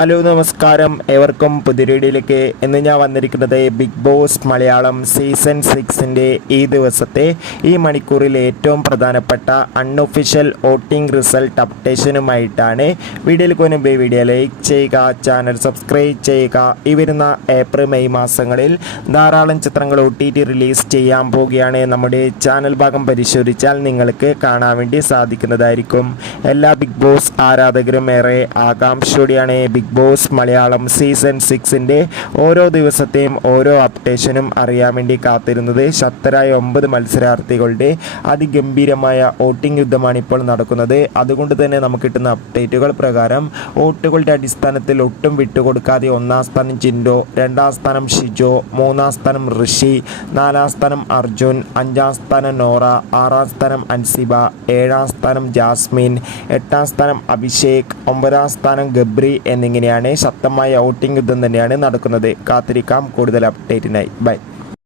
Hello നമസ്കാരം, ഏവർക്കും പുതിയ വീഡിയോയിലേക്ക്. ഇന്ന് ഞാൻ വന്നിരിക്കുന്നത് ബിഗ് ബോസ് മലയാളം സീസൺ 6ൻ്റെ ഈ ദിവസത്തെ ഈ മണിക്കൂറിൽ ഏറ്റവും പ്രധാനപ്പെട്ട അൺഒഫീഷ്യൽ വോട്ടിംഗ് റിസൾട്ട് അപ്ഡേഷനുമായിട്ടാണ്. വീഡിയോയിൽ മുൻപ് വീഡിയോ ലൈക്ക് ചെയ്യുക, ചാനൽ സബ്സ്ക്രൈബ് ചെയ്യുക. ഈ വരുന്ന ഏപ്രിൽ മെയ് മാസങ്ങളിൽ ധാരാളം ചിത്രങ്ങൾ OTT റിലീസ് ചെയ്യാൻ പോവുകയാണ്. നമ്മുടെ ചാനൽ ഭാഗം പരിശോധിച്ചാൽ നിങ്ങൾക്ക് കാണാൻ വേണ്ടി സാധിക്കുന്നതായിരിക്കും. എല്ലാ ബിഗ് ബോസ് ആരാധകരും ഏറെ ആകാംക്ഷയോടെയാണ് ബിഗ് ബോസ് മലയാളം സീസൺ 6ൻ്റെ ഓരോ ദിവസത്തെയും ഓരോ അപ്ഡേഷനും അറിയാൻ വേണ്ടി കാത്തിരുന്നത്. ശക്തരായ 9 മത്സരാർത്ഥികളുടെ അതിഗംഭീരമായ വോട്ടിംഗ് യുദ്ധമാണ് ഇപ്പോൾ നടക്കുന്നത്. അതുകൊണ്ട് തന്നെ നമുക്ക് കിട്ടുന്ന അപ്ഡേറ്റുകൾ പ്രകാരം വോട്ടുകളുടെ അടിസ്ഥാനത്തിൽ ഒട്ടും വിട്ടുകൊടുക്കാതെ 1-ാം സ്ഥാനം ജിൻഡോ, 2-ാം സ്ഥാനം ഷിജോ, 3-ാം സ്ഥാനം ഋഷി, 4-ാം സ്ഥാനം അർജുൻ, 5-ാം സ്ഥാനം നോറ, 6-ാം സ്ഥാനം അൻസിബ, 7-ാം സ്ഥാനം ജാസ്മിൻ, 8-ാം സ്ഥാനം അഭിഷേക്, 9-ാം സ്ഥാനം ഗബ്രി എന്നിങ്ങനെയാണ് ശക്തമായ വോട്ടിംഗ് യുദ്ധം തന്നെയാണ് നടക്കുന്നത്. കാത്തിരിക്കാം കൂടുതൽ അപ്ഡേറ്റിനായി. ബൈ.